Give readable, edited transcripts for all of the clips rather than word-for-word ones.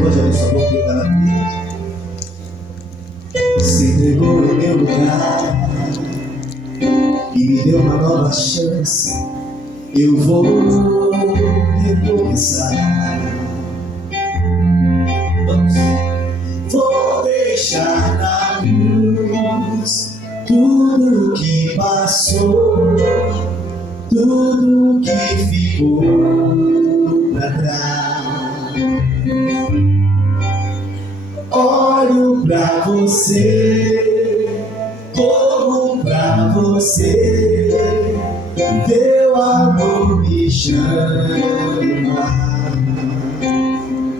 pode abrir sua boca e cantar na vida. Se entregou em meu lugar e me deu uma nova chance. Eu vou recomeçar. Vamos. Vou deixar na luz tudo que passou, tudo que ficou pra trás. Olho pra você, corro pra você, teu amor me chama.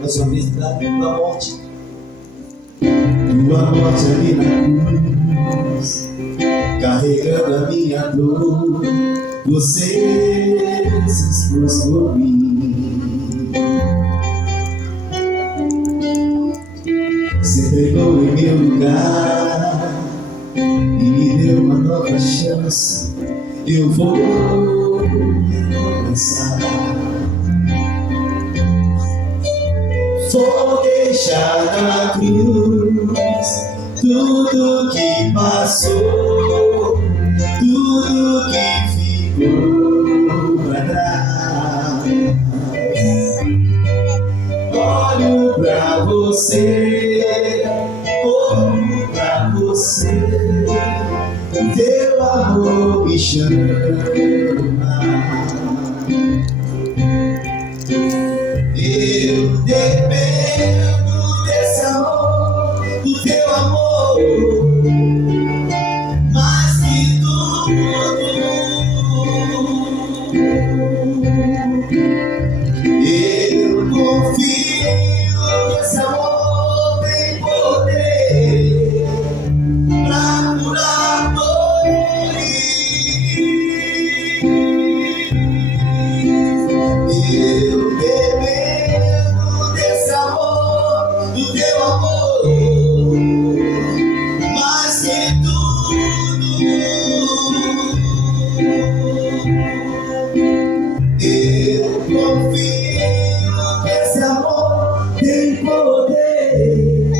Mais uma vez, da tua morte ali na cruz, carregando a minha dor, você se expôs por mim. Se entregou em meu lugar e me deu uma nova chance. Eu vou recomeçar. Vou deixar na cruz tudo que passou, tudo que ficou pra trás. Olho pra você, olho pra você, teu amor me chama. Eu dependo desse amor, do teu amor, mais que tudo. Eu confio que esse amor tem poder pra curar dores. Eu dependo desse amor, do teu amor, mais que tudo. Eu confio que esse amor tem poder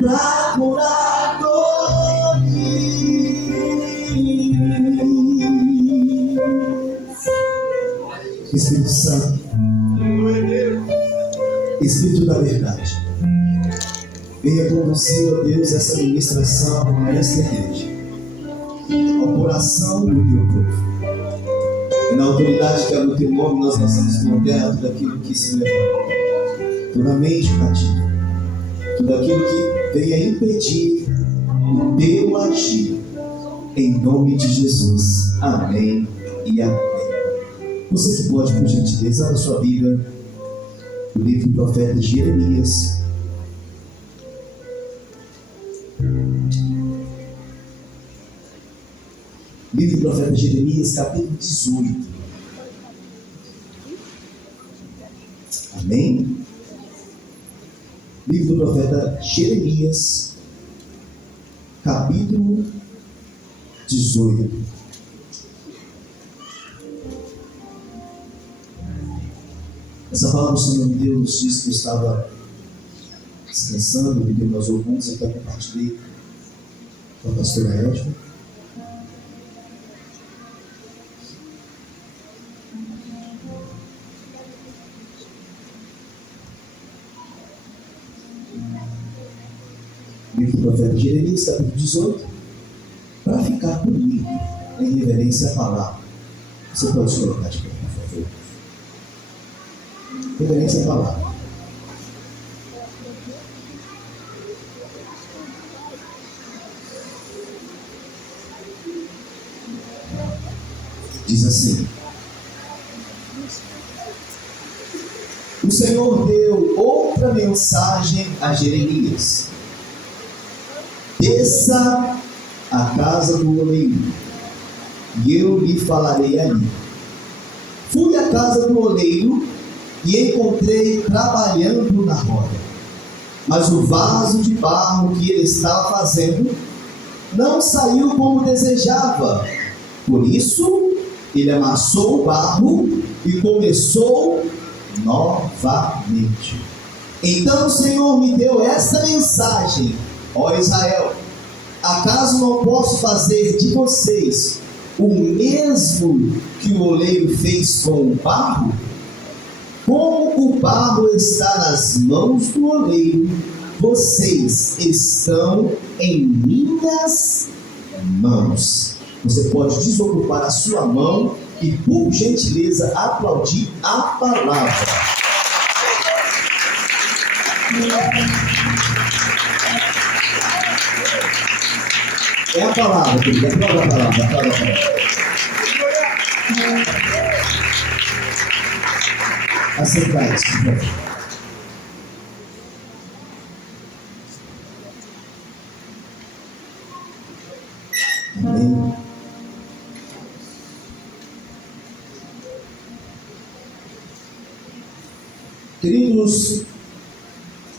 pra curar dores. Espírito Santo, Espírito da verdade, venha conduzir, ó Deus, essa ministração nesta igreja, ao coração do teu povo. E na autoridade que é no teu nome, nós lançamos por terra tudo aquilo que se levanta, toda mente cativa, tudo aquilo que venha impedir o teu agir, em nome de Jesus. Amém e amém. Você que pode, por gentileza, abra sua Bíblia, o livro do profeta Jeremias. Livro do profeta Jeremias, capítulo 18. Amém? Livro do profeta Jeremias, capítulo 18. Essa palavra do Senhor Deus disse que eu estava descansando, me deu aos ouvintes, então compartilhei com a pastora Edna. Livro do profeta Jeremias, capítulo 18, para ficar comigo em reverência à palavra. Você pode se colocar de pé, por favor. Reverência à palavra. Diz assim: o Senhor deu outra mensagem a Jeremias: desça à casa do oleiro, e eu lhe falarei ali. Fui à casa do oleiro e encontrei trabalhando na roda, mas o vaso de barro que ele estava fazendo não saiu como desejava. Por isso ele amassou o barro e começou novamente. Então o Senhor me deu esta mensagem: ó Israel, acaso não posso fazer de vocês o mesmo que o oleiro fez com o barro? Como o barro está nas mãos do oleiro, vocês estão em minhas mãos. Você pode desocupar a sua mão e, por gentileza, aplaudir a palavra. É a palavra, querido. Aplauda a palavra. Aplauda a palavra. Aceitai-se, por favor. Amém. Queridos,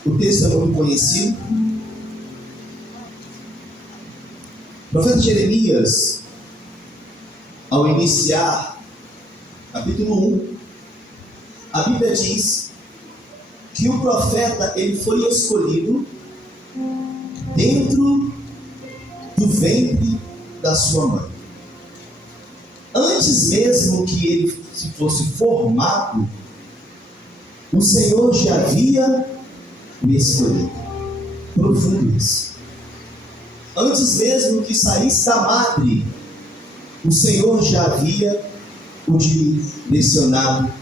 o texto é muito conhecido. O profeta Jeremias, ao iniciar capítulo 1, a Bíblia diz que o profeta ele foi escolhido dentro do ventre da sua mãe. Antes mesmo que ele fosse formado, o Senhor já havia me escolhido. Profundo isso. Antes mesmo que saísse da madre, o Senhor já havia o direcionado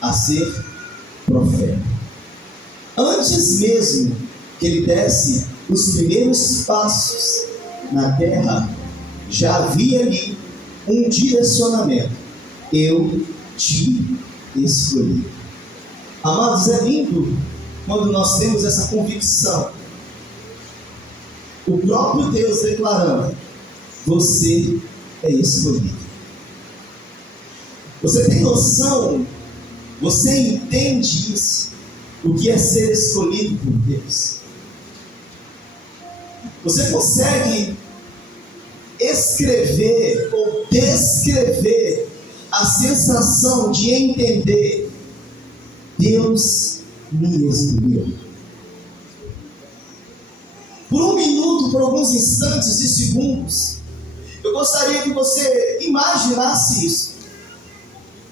a ser profeta. Antes mesmo que ele desse os primeiros passos na terra, já havia ali um direcionamento: eu te escolhi. Amados, é lindo quando nós temos essa convicção. O próprio Deus declarando: você é escolhido. Você tem noção? Você entende isso? O que é ser escolhido por Deus? Você consegue escrever ou descrever a sensação de entender: Deus me escolheu? Por um minuto, por alguns instantes e segundos, eu gostaria que você imaginasse isso.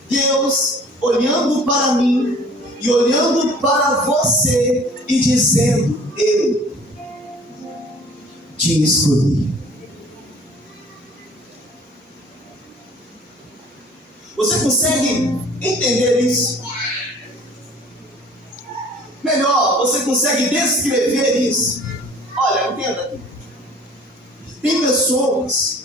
Deus olhando para mim e olhando para você e dizendo: eu te escolhi. Você consegue entender isso? Melhor, você consegue descrever isso? Olha, entenda aqui. Tem pessoas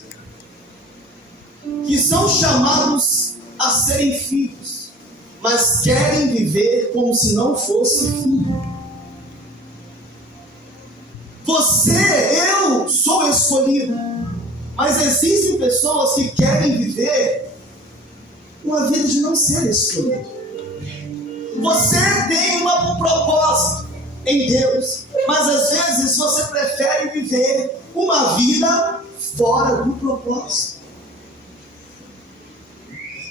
que são chamados a serem filhos, mas querem viver como se não fosse filho. Eu sou escolhido, mas existem pessoas que querem viver uma vida de não ser escolhido. Você tem um propósito em Deus, mas às vezes você prefere viver uma vida fora do propósito.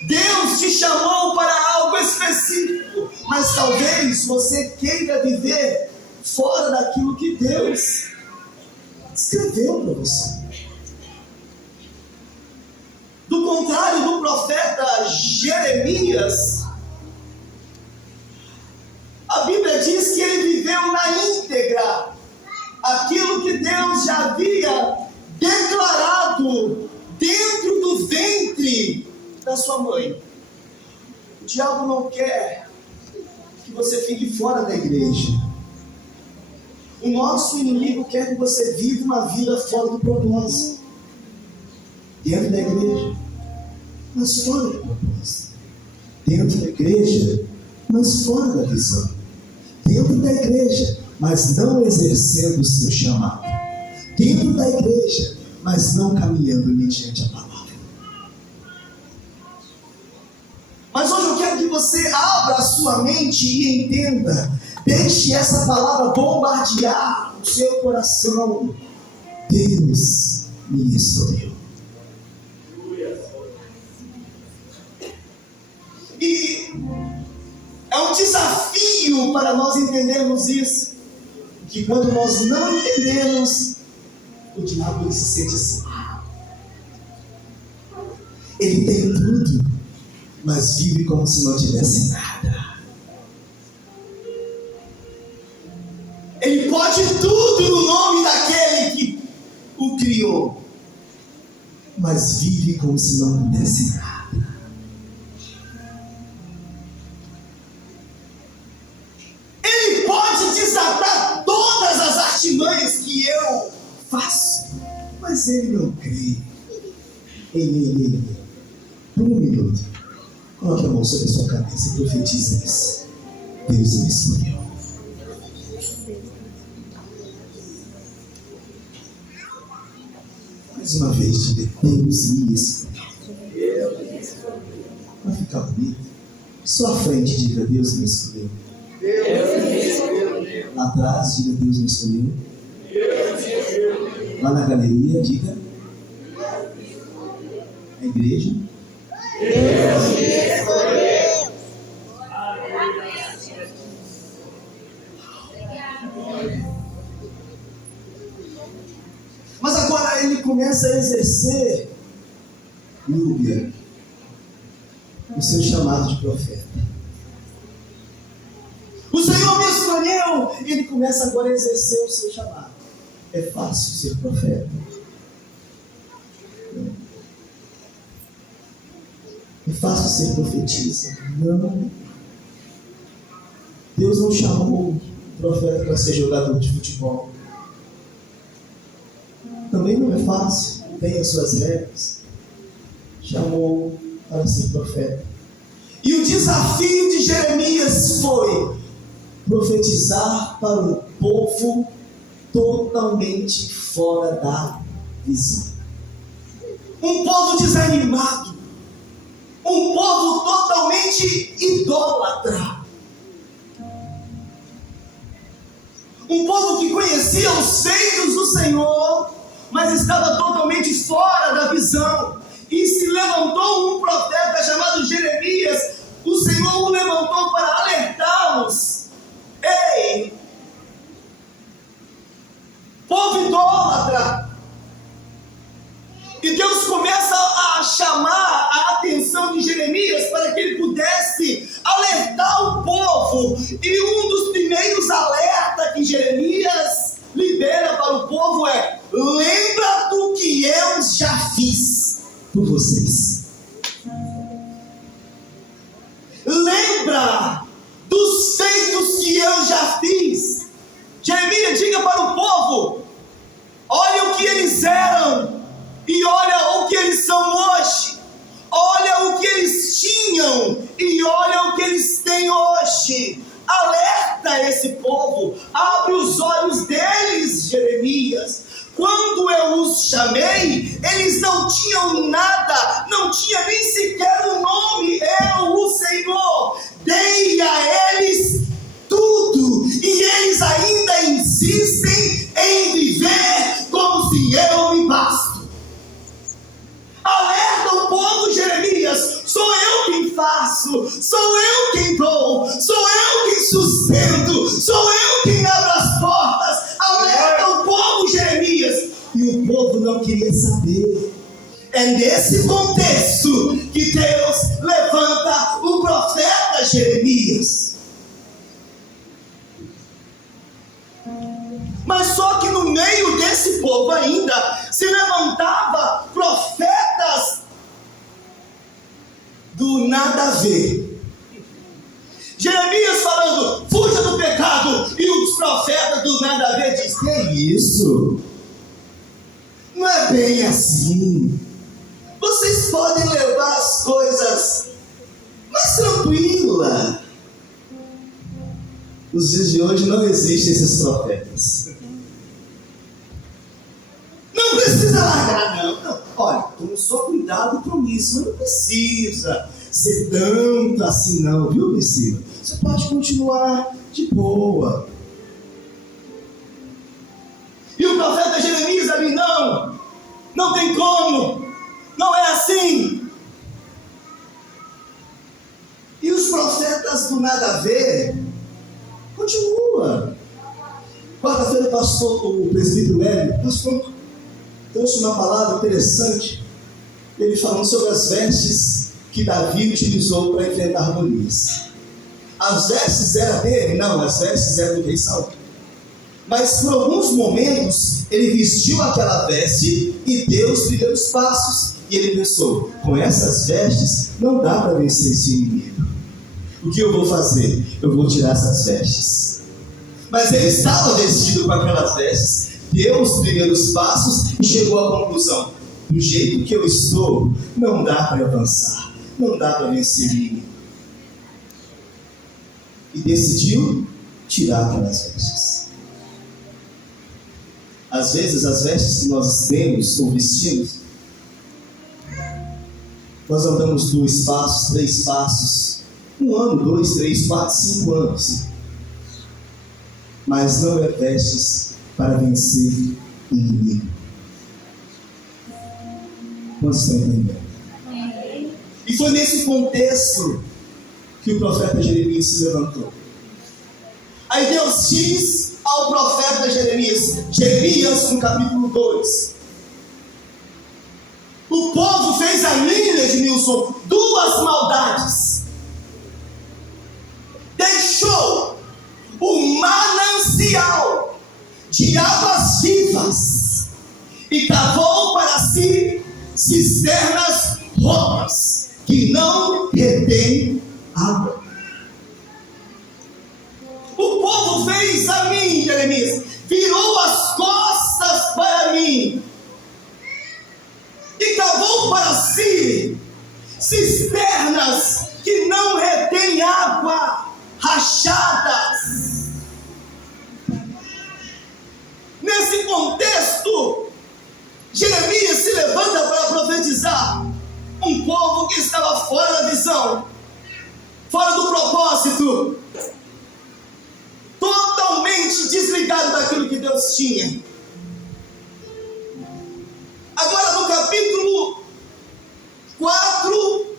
Deus te chamou para algo específico, mas talvez você queira viver fora daquilo que Deus escreveu para você. Do contrário do profeta Jeremias, a Bíblia diz que ele viveu na íntegra aquilo que Deus já havia declarado dentro do ventre da sua mãe. O diabo não quer que você fique fora da igreja. O nosso inimigo quer que você viva uma vida fora do propósito. Dentro da igreja, mas fora do propósito. Dentro da igreja, mas fora da visão. Dentro da igreja, mas não exercendo o seu chamado. Dentro da igreja, mas não caminhando mediante a palavra. Mas hoje eu quero que você abra a sua mente e entenda. Deixe essa palavra bombardear o seu coração. Deus me escolheu. E é um desafio caminho para nós entendermos isso. Que quando nós não entendemos, o diabo ele se sente assim. Ele tem tudo, mas vive como se não tivesse nada. Ele pode tudo no nome daquele que o criou, mas vive como se não pudesse nada. Ele pode desatar todas as artimanhas que eu faço, mas ele não crê. Ei. Por um minuto, coloque a mão sobre a sua cabeça e profetize isso. Deus me escolheu. Mais uma vez, diga: Deus me escolheu. Vai ficar bonito. Sua frente, diga: Deus me escolheu. Lá atrás, diga: Deus me escolheu. Lá na galeria, diga: na igreja, Deus me escolheu. Mas agora ele começa a exercer, Núbia, o seu chamado de profeta. O Senhor me escolheu e ele começa agora a exercer o seu chamado. É fácil ser profeta? É fácil ser profetisa? Não. Deus não chamou o profeta para ser jogador de futebol. Também não é fácil, tem as suas regras. Chamou para ser profeta. E o desafio de Jeremias foi profetizar para um povo totalmente fora da visão. Um povo desanimado. Um povo totalmente idólatra. Um povo que conhecia os feitos do Senhor, mas estava totalmente fora da visão. E se levantou um profeta chamado Jeremias. O Senhor o levantou para alertá-los. Ei, povo idólatra. E Deus começa a chamar a atenção de Jeremias para que ele pudesse alertar o povo. E um dos primeiros alertas que Jeremias libera para o povo é: lembra do que eu já fiz por vocês. Lembra dos feitos que eu já fiz. Jeremias, diga para o povo: olha o que eles eram e olha o que eles são hoje. Olha o que eles tinham e olha o que eles têm hoje. Alerta esse povo, abre os olhos deles, Jeremias. Quando eu os chamei, eles não tinham nada, não tinha nem sequer um nome. Eu, o Senhor, dei a eles tudo, e eles ainda insistem em viver como se eu me basto. Alerta o povo, Jeremias: sou eu quem faço, sou eu quem dou, sou eu quem sustento, sou eu quem abro as portas. Alerta o povo, Jeremias. E o povo não queria saber. É nesse contexto que Deus levanta o profeta Jeremias. Mas só que no meio desse povo ainda se levantava profetas do nada a ver. Jeremias falando: fuja do pecado, e os profetas do nada a ver dizem: que é isso? Não é bem assim. Vocês podem levar as coisas mais tranquila. Nos dias de hoje não existem esses profetas. Não precisa largar, não. Olha, toma só cuidado com isso. Não precisa ser tanto assim, não, viu, Priscila? Você pode continuar de boa. E o profeta Jeremias ali: não tem como, não é assim. E os profetas do nada a ver Continua. Quarta-feira, o presbítero Hélio, pastor, trouxe uma palavra interessante, ele falando sobre as vestes que Davi utilizou para enfrentar Golias. As vestes eram dele? Não, as vestes eram do rei Saul. Mas por alguns momentos, ele vestiu aquela veste e deu os primeiros passos. E ele pensou, com essas vestes, não dá para vencer esse inimigo. O que eu vou fazer? Eu vou tirar essas vestes. Mas ele estava vestido com aquelas vestes, deu os primeiros passos e chegou à conclusão: do jeito que eu estou, não dá para avançar, não dá para vencer o inimigo. E decidiu tirar aquelas vestes. Às vezes as vestes que nós temos ou vestimos, nós andamos 2 passos, 3 passos, 1 ano, 2, 3, 4, 5 anos, mas não é vestes para vencer o inimigo. Quantos estão entendendo? E foi nesse contexto que o profeta Jeremias se levantou. Aí Deus diz ao profeta Jeremias no capítulo 2: o povo fez a mim, Edmilson, 2 maldades. Deixou o manancial de águas vivas e cavou para si cisternas rotas que não retêm água. O povo fez a mim, Jeremias, virou as costas para mim e cavou para si cisternas que não retêm água, rachadas. Nesse contexto, Jeremias se levanta para profetizar um povo que estava fora da visão, fora do propósito, totalmente desligado daquilo que Deus tinha. Agora no capítulo 4,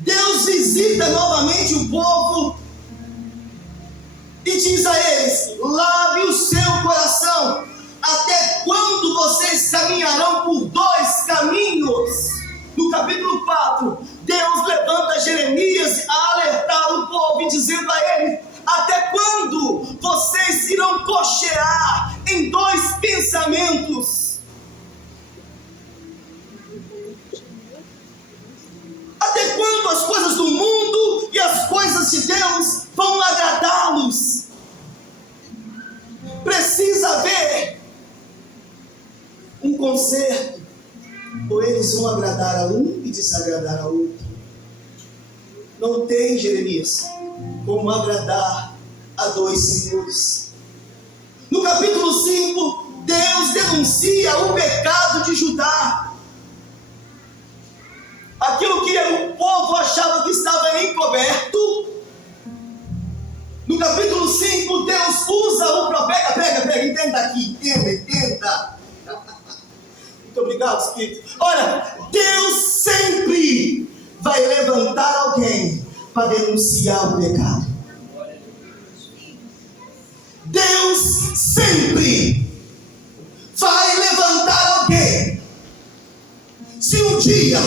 Deus visita novamente o povo e diz a eles: lave o seu coração. Até quando vocês caminharão por 2 caminhos? No capítulo 4, Deus levanta Jeremias a alertar o povo e dizendo a ele: até quando vocês irão cochear em 2 pensamentos? Até quando as coisas do mundo e as coisas de Deus vão agradá-los? Precisa haver um conserto, ou eles vão agradar a um e desagradar a outro. Não tem, Jeremias, como agradar a 2 senhores. No capítulo 5, Deus denuncia o pecado de Judá. Aquilo que o povo achava que estava encoberto. No capítulo 5, Deus usa o profeta. Pega, entenda aqui, entenda. Muito obrigado, Espírito. Olha, Deus sempre vai levantar alguém para denunciar o pecado. Deus sempre vai levantar alguém. Se um dia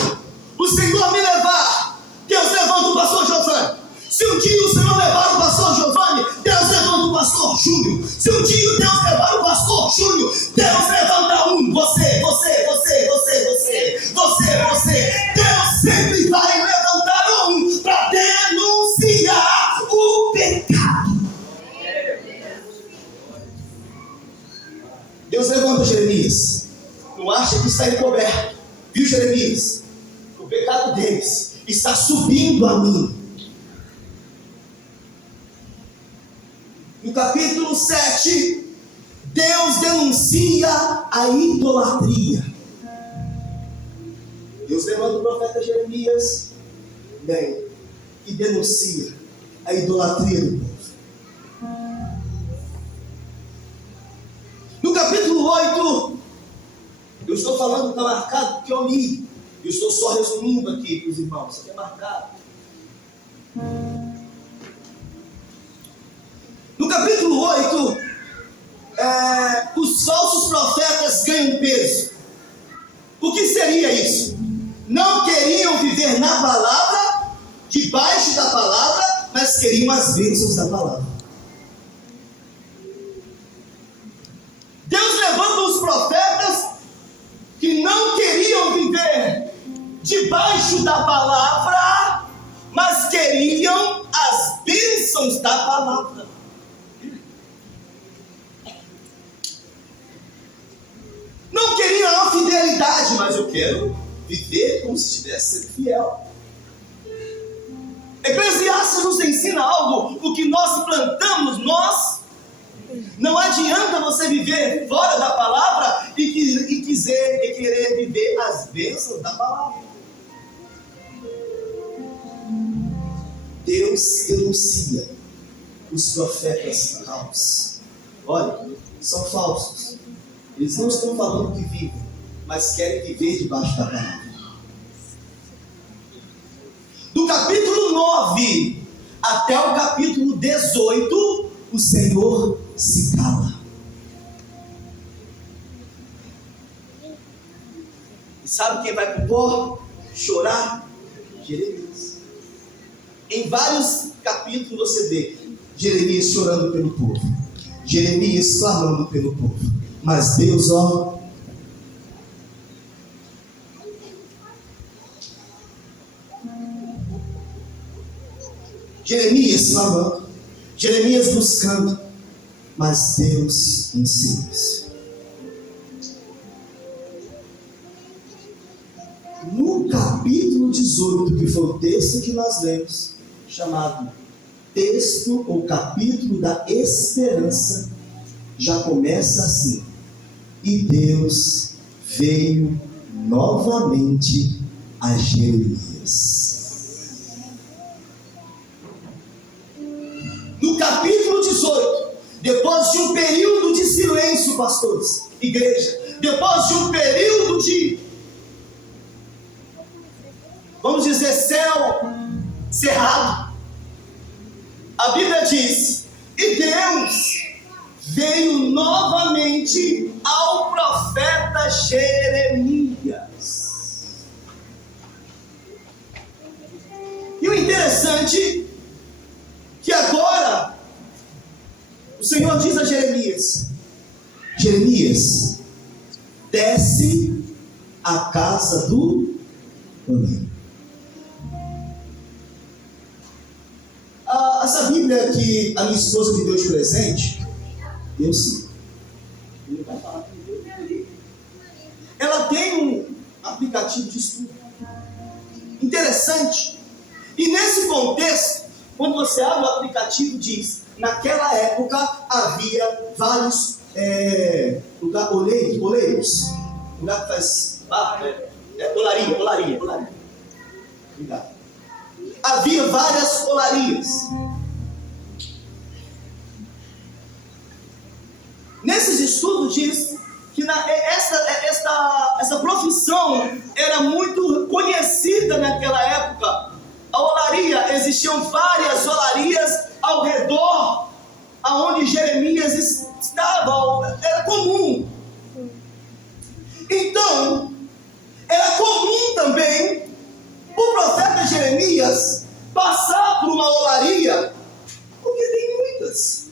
o Senhor me levar, Deus levanta o pastor Giovanni. Se um dia o Senhor levar o pastor Giovanni, Deus levanta o pastor Júlio. Se um dia Deus levar o pastor Júlio, Deus levanta um. Você. Deus sempre vai levantar um para denunciar o pecado. Deus levanta Jeremias. Não acha que está encoberto. Viu, Jeremias? O pecado deles está subindo a mim. No capítulo 7, Deus denuncia a idolatria. Deus levanta o profeta Jeremias, e denuncia a idolatria do povo. No capítulo 8, eu estou falando, está marcado porque eu li. Eu estou só resumindo aqui para os irmãos, está marcado. No capítulo tem peso. O que seria isso? Não queriam viver na palavra, debaixo da palavra, mas queriam as bênçãos da palavra. Deus levanta os profetas que não queriam viver debaixo da palavra, mas queriam as bênçãos da palavra. Não queriam a fidelidade, mas eu quero viver como se estivesse sendo fiel. Eclesiastes nos ensina algo: o que nós plantamos, não adianta você viver fora da palavra e querer viver as bênçãos da palavra. Deus denuncia os profetas falsos. Olha, são falsos. Eles não estão falando que vivem, mas querem viver debaixo da palavra. Do capítulo 9 até o capítulo 18, o Senhor se cala. E sabe quem vai pro pó? Chorar? Jeremias. Em vários capítulos você vê Jeremias chorando pelo povo, Jeremias clamando pelo povo. Mas Deus, Jeremias clamando, Jeremias buscando, mas Deus em silêncio. No capítulo 18, que foi o texto que nós lemos, chamado texto ou capítulo da esperança, já começa assim: e Deus veio novamente a Jeremias. No capítulo 18, depois de um período de silêncio, pastores, igreja, depois de um período de, vamos dizer, céu cerrado, a Bíblia diz: e Deus veio novamente ao profeta Jeremias. E o interessante que agora o Senhor diz a Jeremias: Jeremias, desce à casa do oleiro. Essa Bíblia que a minha esposa me deu de presente, eu sim. Ele vai falar comigo. Ela tem um aplicativo de estudo interessante. E nesse contexto, quando você abre o aplicativo, diz: naquela época havia vários oleiros. Lugar que faz olaria. Obrigado. Havia várias olarias. Nesses estudos diz que essa profissão era muito conhecida naquela época. A olaria, existiam várias olarias ao redor aonde Jeremias estava, era comum. Então, era comum também o profeta Jeremias passar por uma olaria, porque tem muitas.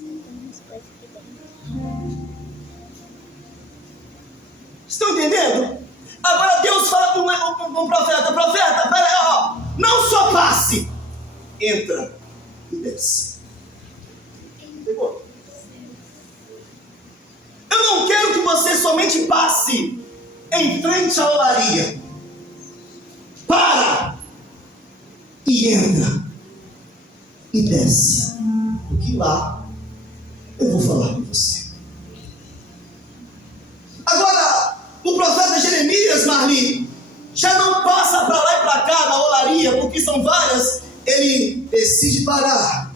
Estão entendendo? Agora Deus fala para um profeta: pera, não só passe, entra e desce. Pegou? Eu não quero que você somente passe em frente à olaria. Para e entra e desce, porque lá eu vou falar com você. Agora, o profeta Jeremias, Marli, já não passa para lá e para cá na olaria, porque são várias. Ele decide parar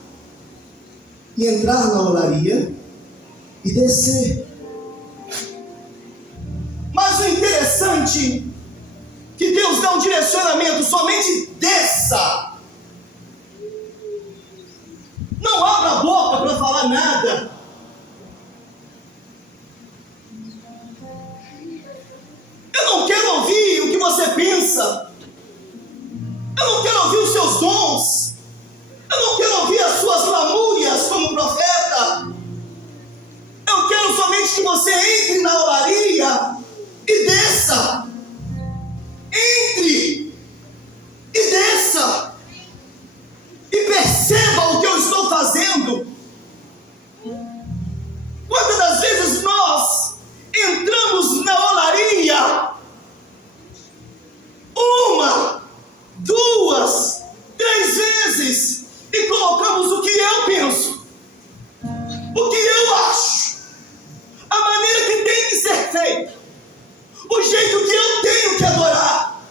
e entrar na olaria e descer. Mas o interessante é que Deus dá um direcionamento: somente desça. Não abra a boca para falar nada. seus dons. Eu não quero ouvir as suas lamúrias como profeta. Eu quero somente que você entre na olaria e desça. Entre e desça. E perceba o que eu estou fazendo. Quantas das vezes nós entramos na olaria, uma, duas, 3 vezes, e colocamos o que eu penso, o que eu acho, a maneira que tem que ser feito, o jeito que eu tenho que adorar,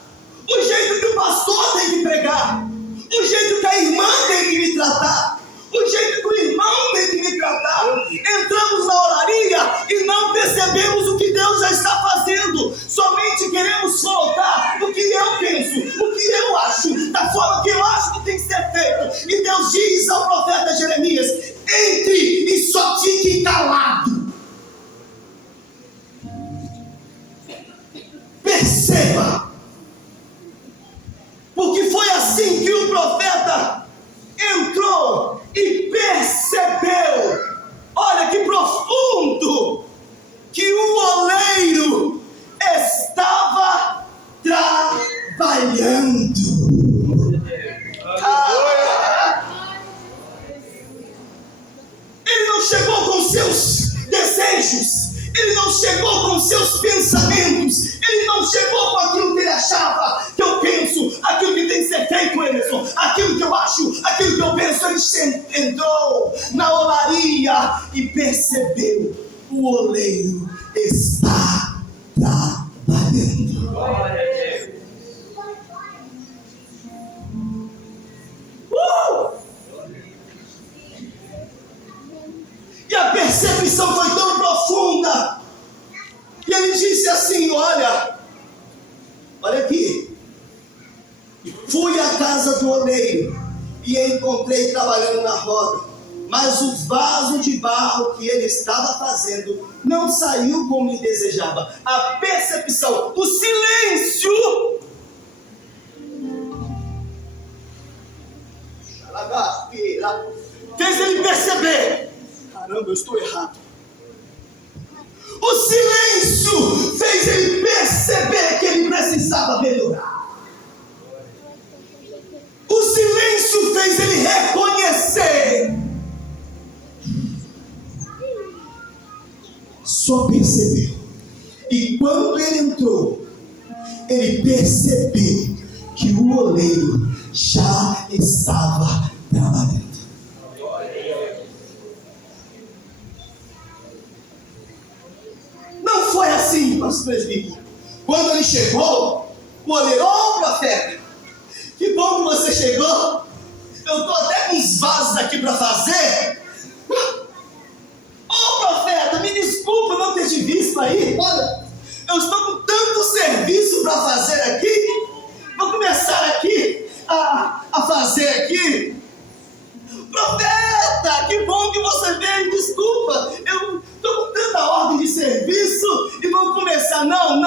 o jeito que o pastor tem que pregar, o jeito que a irmã tem que me tratar, o jeito que o irmão tem que me tratar. Entramos na oraria e não percebemos o que Deus já está fazendo. Somente queremos colocar o que eu penso, o que eu acho, da forma que eu acho que tem que ser feito. E Deus diz ao profeta Jeremias: entre e só fique calado. Perceba, porque foi assim que o profeta entrou e percebeu. Olha que profundo, que o oleiro estava trabalhando. Ele não chegou com seus desejos, ele não chegou com seus pensamentos, ele não chegou com aquilo que ele achava que eu penso, aquilo que tem que ser feito, Emerson, aquilo que eu acho, aquilo que eu penso. Ele entrou na olaria e percebeu: o oleiro está trabalhando. E a percepção foi tão profunda, e ele disse assim: olha aqui, fui à casa do oleiro e encontrei trabalhando na roda, mas o vaso de barro que ele estava fazendo não saiu como ele desejava. A percepção, o silêncio, fez ele perceber: caramba, eu estou errado. O silêncio fez ele perceber que ele precisava melhorar. O silêncio fez ele reconhecer. Só percebeu. E quando ele entrou, ele percebeu que o oleiro já estava trabalhando. Não foi assim, pastor presbítero. Quando ele chegou, o oleiro: ô profeta, que bom que você chegou. Eu estou até com uns vasos aqui para fazer. Ô profeta, me desculpa não ter te visto aí. Olha, eu estou com tanto serviço para fazer aqui. Vou começar aqui a fazer aqui. Profeta, que bom que você veio. Desculpa, eu estou com tanta ordem de serviço e vou começar. Não.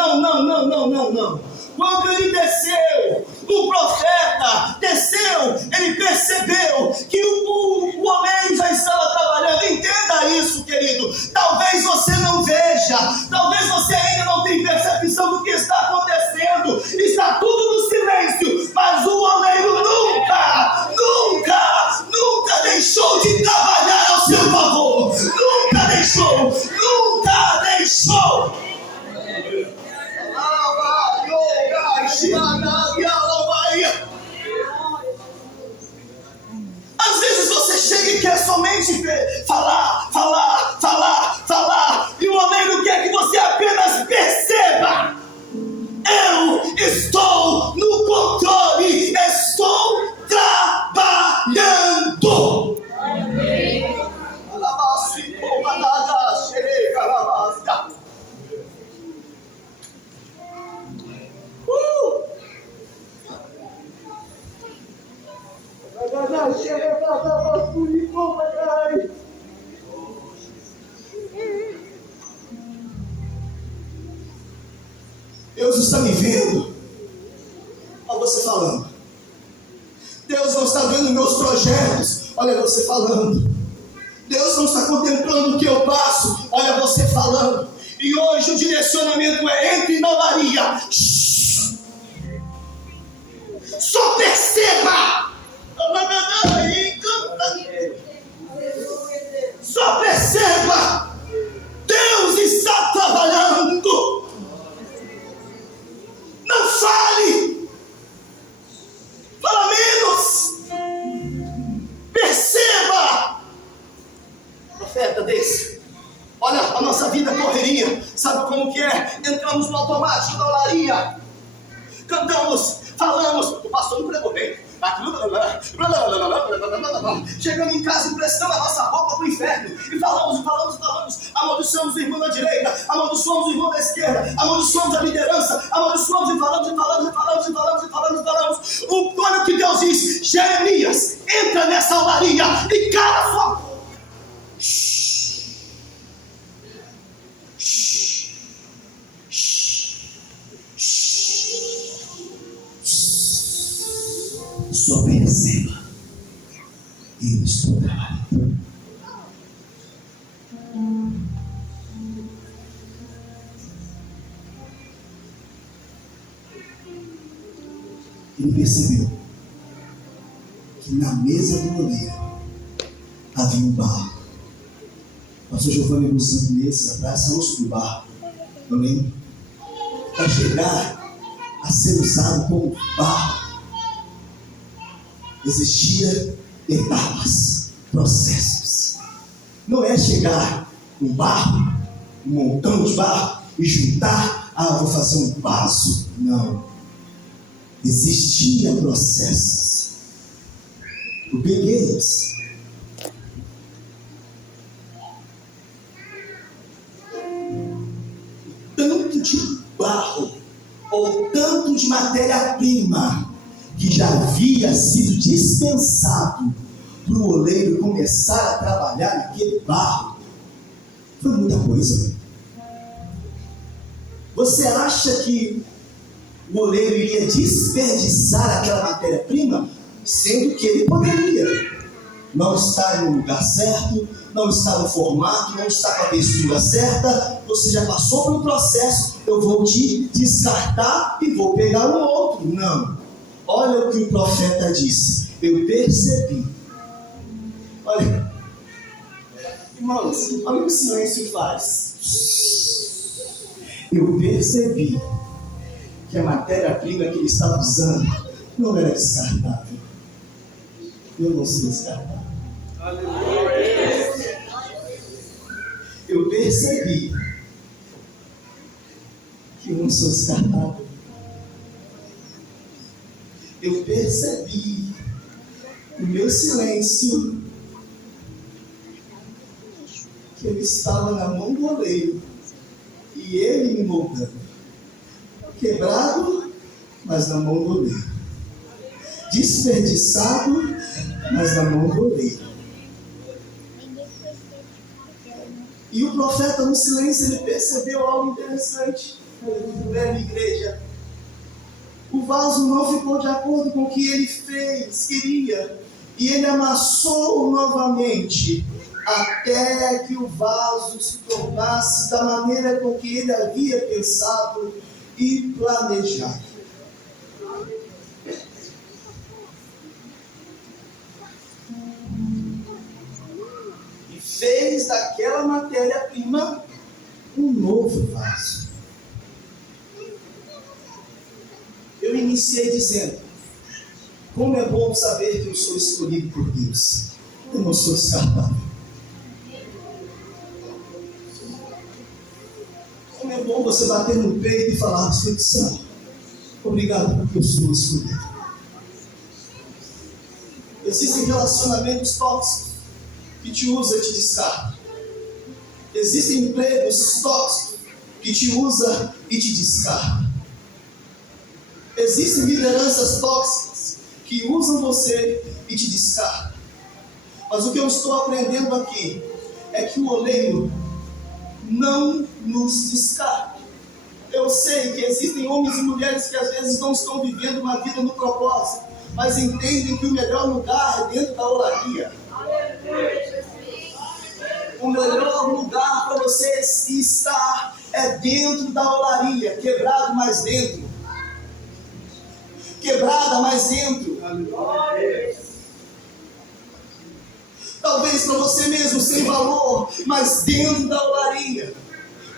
Quando ele desceu, o profeta desceu, ele percebeu que o oleiro já estava trabalhando. Entenda isso, querido. Talvez você não veja, talvez você ainda não tenha percepção do que está acontecendo. Está tudo no silêncio, mas o oleiro nunca deixou de trabalhar ao seu favor. Nunca deixou. Às vezes você chega e quer somente falar, e o oleiro quer que você apenas perceba: eu estou no controle, estou trabalhando. Deus está me vendo. Olha você falando. Deus olha você falando. Deus não está contemplando o que eu passo, olha você falando. E hoje o direcionamento é: entre na olaria. Só perceba. Só perceba. Deus está trabalhando. Não fale. Fala menos. Perceba. Profeta desse. Olha a nossa vida correria. Sabe como que é? Entramos no automático da olaria. Cantamos, falamos. O pastor não pregou bem. Chegando em casa, emprestamos a nossa roupa para o inferno. E falamos. Amaldiçoamos o irmão da direita, amaldiçoamos o irmão da esquerda, amaldiçoamos a liderança, amaldiçoamos e falamos. Olha o que Deus diz: Jeremias, entra nessa olaria e cala a sua boca. Só perceba, eu estou trabalhando. Ele percebeu que na mesa do oleiro havia um barro. O pastor Giovanni nos meses atrás falou sobre o barro, eu lembro, para chegar a ser usado como barro. Existia etapas, processos. Não é chegar um barro, um montão de barro e juntar, vou fazer um vaso. Não. Existia processos. Eu peguei isso. Tanto de barro ou tanto de matéria-prima que já havia sido dispensado para o oleiro começar a trabalhar naquele barro. Foi muita coisa. Você acha que o oleiro iria desperdiçar aquela matéria-prima, sendo que ele poderia não estar no lugar certo, não está no formato, não está com a textura certa? Você já passou pelo processo, eu vou te descartar e vou pegar um outro. Não. Olha o que o profeta disse. Eu percebi. Olha, irmãos, olha o que o silêncio faz. Eu percebi que a matéria-prima que ele estava usando não era descartável. Eu não sou descartável. Eu percebi que eu não sou descartável. Eu percebi no meu silêncio que ele estava na mão do oleiro e ele me moldando. Quebrado, mas na mão do oleiro. Desperdiçado, mas na mão do oleiro. E o profeta no silêncio ele percebeu algo interessante. Velha igreja. O vaso não ficou de acordo com o que ele queria. E ele amassou novamente, até que o vaso se tornasse da maneira com que ele havia pensado e planejado. E fez daquela matéria-prima um novo vaso. Eu iniciei dizendo: como é bom saber que eu sou escolhido por Deus. Eu não sou descartável. Como é bom você bater no peito e falar: Espírito Santo, obrigado porque eu sou escolhido. Existem relacionamentos tóxicos que te usam e te descartam. Existem empregos tóxicos que te usam e te descartam. Existem lideranças tóxicas que usam você e te descartam. Mas o que eu estou aprendendo aqui é que o oleiro não nos descarta. Eu sei que existem homens e mulheres que às vezes não estão vivendo uma vida no propósito, mas entendem que o melhor lugar é dentro da olaria. o melhor lugar para você estar é dentro da olaria, quebrado mais dentro. Quebrada mais dentro. Talvez para você mesmo sem valor, mas dentro da olaria.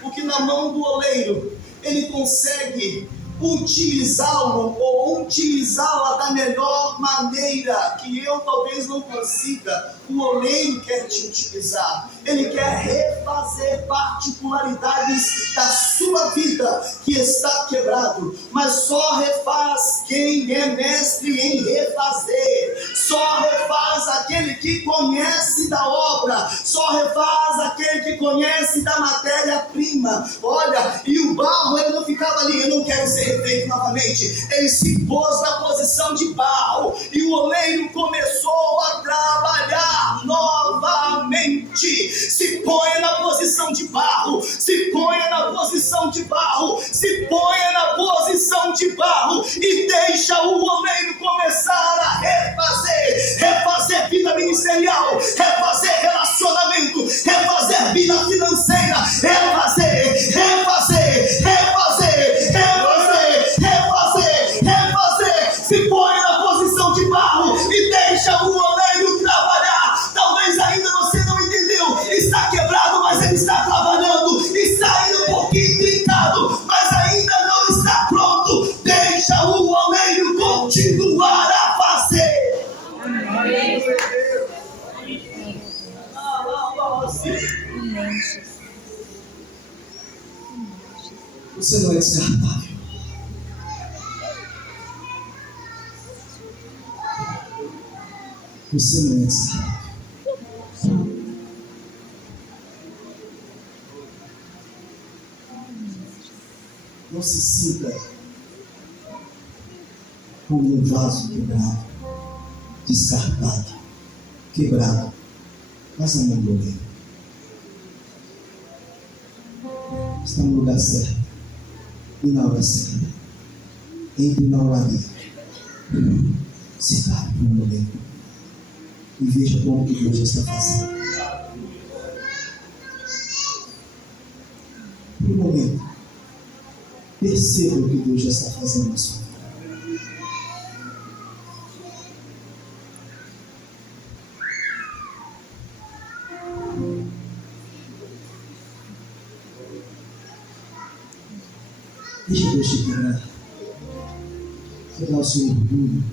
Porque na mão do oleiro, ele consegue utilizá-lo ou utilizá-la da melhor maneira que eu talvez não consiga. O oleiro quer te utilizar. Ele quer refazer particularidades da sua vida que está quebrado. Mas só refaz quem é mestre em refazer. Só refaz aquele que conhece da obra. Só refaz aquele que conhece da matéria-prima. Olha, e o barro, ele não ficava ali, eu não quero ser refeito novamente. Ele se pôs na posição de barro. E o oleiro começou a trabalhar novamente. Se ponha na posição de barro. Se ponha na posição de barro. Se ponha na posição de barro. E deixa o oleiro começar a refazer. Refazer vida ministerial. Refazer relacionamento. Refazer vida financeira. Refazer. Se põe na posição de barro e deixa o oleiro trabalhar. Talvez ainda você não entendeu. Está quebrado, mas ele está trabalhando. Está ainda um pouquinho trincado, mas ainda não está pronto. Deixa o oleiro continuar a fazer. Você não é descartável. Você não é descartável. Não se sinta como um vaso quebrado, descartado, quebrado, mas não é goleiro. Está no lugar certo e na hora certa. Entre na olaria, se cabe para um goleiro e veja como que Deus está fazendo. Por um momento, perceba o que Deus já está fazendo na sua vida. Deixa Deus te quebrar. Quebrar o seu orgulho.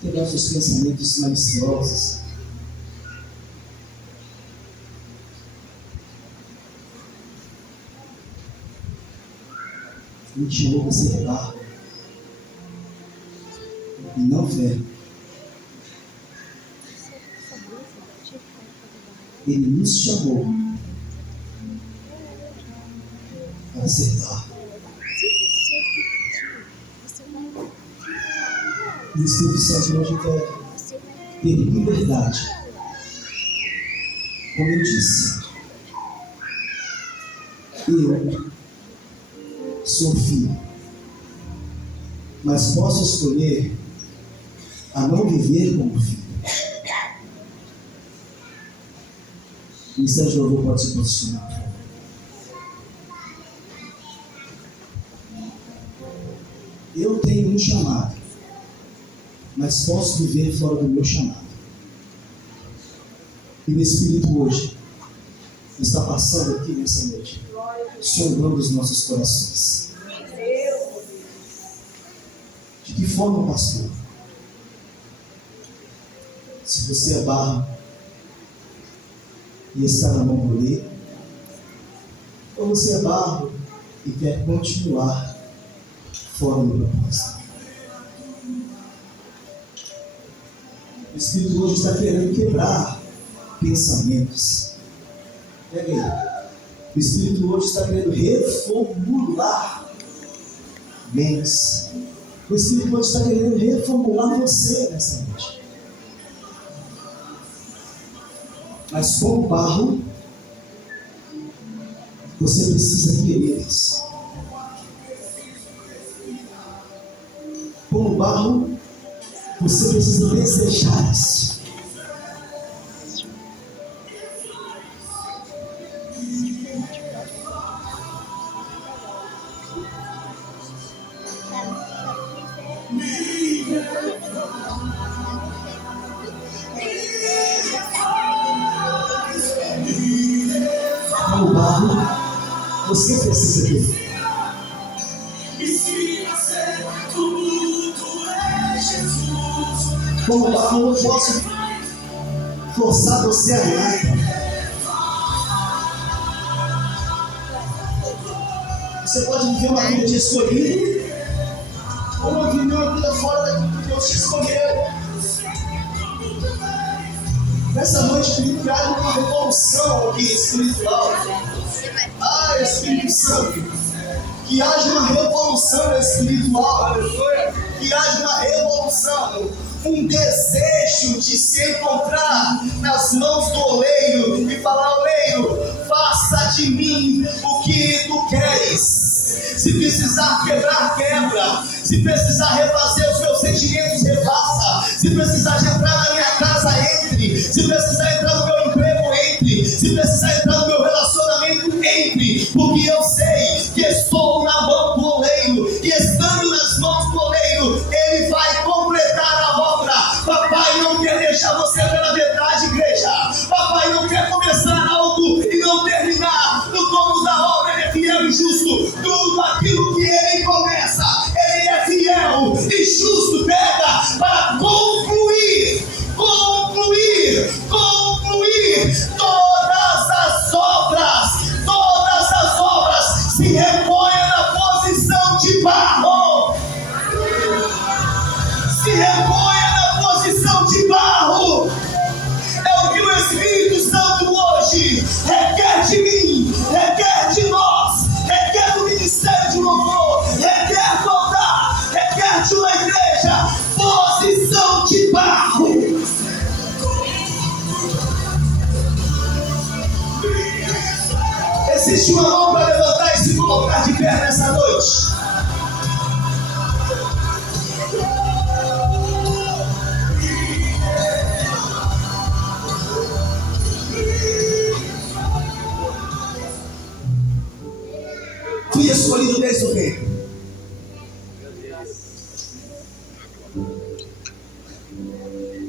Quebrar os seus pensamentos maliciosos. Ele te chamou para ser barro e não ferro. Ele nos chamou para ser barro. E o Espírito Santo hoje quer ter liberdade. Como eu disse, eu sou filho, mas posso escolher a não viver como filho. O Ministério de Louvor pode se posicionar. Eu tenho um chamado, mas posso viver fora do meu chamado. E o Espírito hoje está passando aqui nessa noite, sondando os nossos corações. De que forma, pastor? Se você é barro e está na mão do oleiro, ou você é barro e quer continuar fora do propósito? O Espírito hoje está querendo quebrar pensamentos. Pega aí. O Espírito hoje está querendo reformular mentes. O Espírito hoje está querendo reformular você nessa noite. Mas como barro, você precisa querer isso. Como barro, você precisa desejar isso. o barro, você precisa dele. Como o barro, eu não posso forçar você a nada. Você pode viver uma vida de escolhido, ou viver uma vida fora daquilo que Deus te escolheu. Nessa noite, querido, que haja uma revolução aqui espiritual. Espírito Santo, que haja uma revolução espiritual, que haja uma revolução, um desejo de se encontrar nas mãos do oleiro e falar: oleiro, faça de mim o que tu queres. Se precisar quebrar, quebra. Se precisar refazer os meus sentimentos, refaça. Se precisar de entrar na minha casa, entre. Se precisar entrar no meu emprego, entre. Se precisar entrar no meu relacionamento, entre. Porque eu sei que estou na mão do oleiro. E estando nas mãos do oleiro, ele vai completar a obra. Papai não quer deixar você pela metade, igreja. Papai não quer começar algo e não terminar. No dono da obra, ele é fiel e justo. Tudo aquilo que ele começa, ele é fiel e justo. Pega para concluir todas as obras. Se reponha na posição de barro. Se reponha na posição de barro. É o que o Espírito Santo hoje requer de mim, requer de nós, requer do ministério de louvor, requer do altar, requer de uma igreja. Posição de barro. Existe uma mão para levantar e se colocar de pé nessa noite. Fui escolhido desde o reino.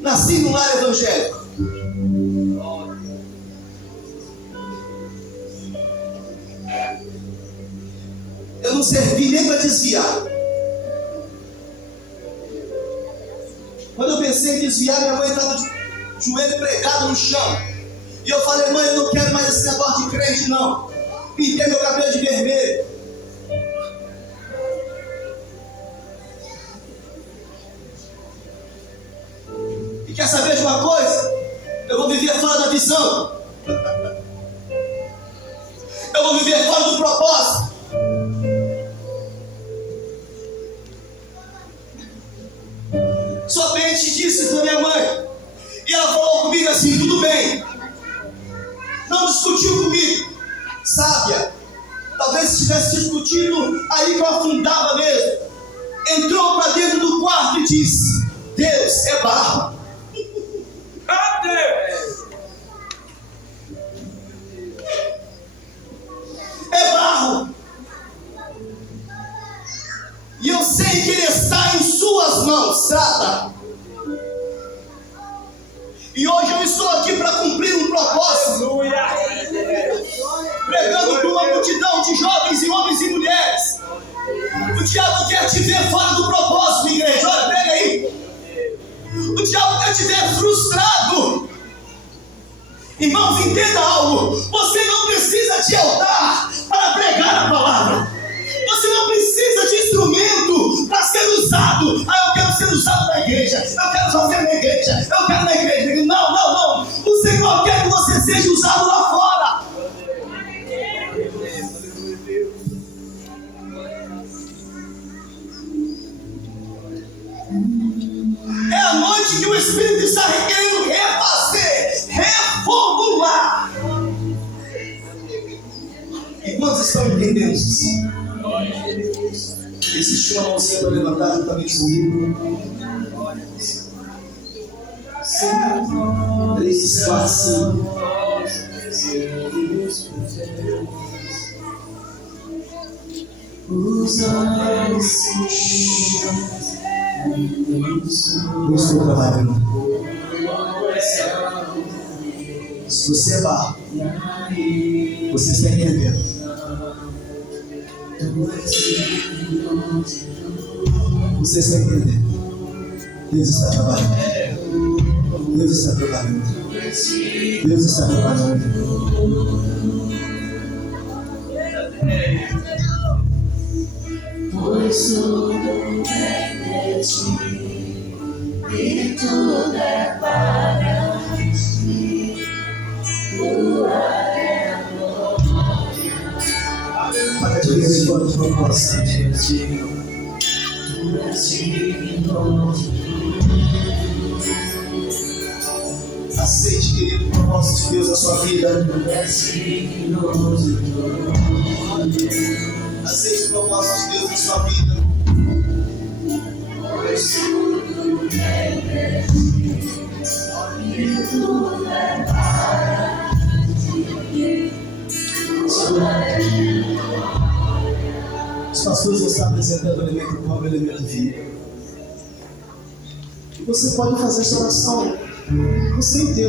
Nasci num lar evangélico. Eu não servi nem para desviar. Quando eu pensei em desviar, minha mãe estava de joelho pregado no chão. E eu falei: mãe, eu não quero mais esse negócio de crente, não. Pintei meu cabelo de vermelho. E quer saber de uma coisa? Eu vou viver fora da visão. Eu vou viver fora do propósito. Somente disse para minha mãe. E ela falou comigo assim: tudo bem. Não discutiu comigo. Sábia. Talvez se tivesse discutido, aí que eu afundava mesmo. Entrou para dentro do quarto e disse: Deus é barro. É barro. E eu sei que ele está em suas mãos. Trata. E hoje eu estou aqui para cumprir um propósito. Pregando para uma multidão de jovens e homens e mulheres. O diabo quer te ver fora do propósito, igreja. Olha, pega aí. O diabo quer te ver frustrado. Irmãos, entenda algo. Você não precisa de altar para pregar a palavra. Você não precisa de instrumento para ser usado. Eu quero ser usado na igreja. Eu quero fazer na igreja. Eu quero na igreja. Não. O Senhor quer que você seja usado lá fora. É a noite que o Espírito está querendo refazer, reformular. E quantos estão entendendo isso? Existe uma mãozinha para levantar juntamente comigo. 5, 3, 4, 5. Eu estou trabalhando. Você é barro. Você está entendendo? Você está entendendo? Deus está trabalhando. Deus está trabalhando. Deus está trabalhando. Pois tudo vem de ti e tudo é para ti. Tua é a glória. Para te ver de fora de propósito. Tu és digno. Aceite, querido, o propósito de Deus na sua vida. Tu és digno de tudo. Aceite o propósito de Deus na sua vida. Pois tudo vem de ti e tudo é para ti. Tua é a glória. Os pastores vão estar apresentando o elemento pobre e o elemento vida. E você pode fazer essa oração. Você entende?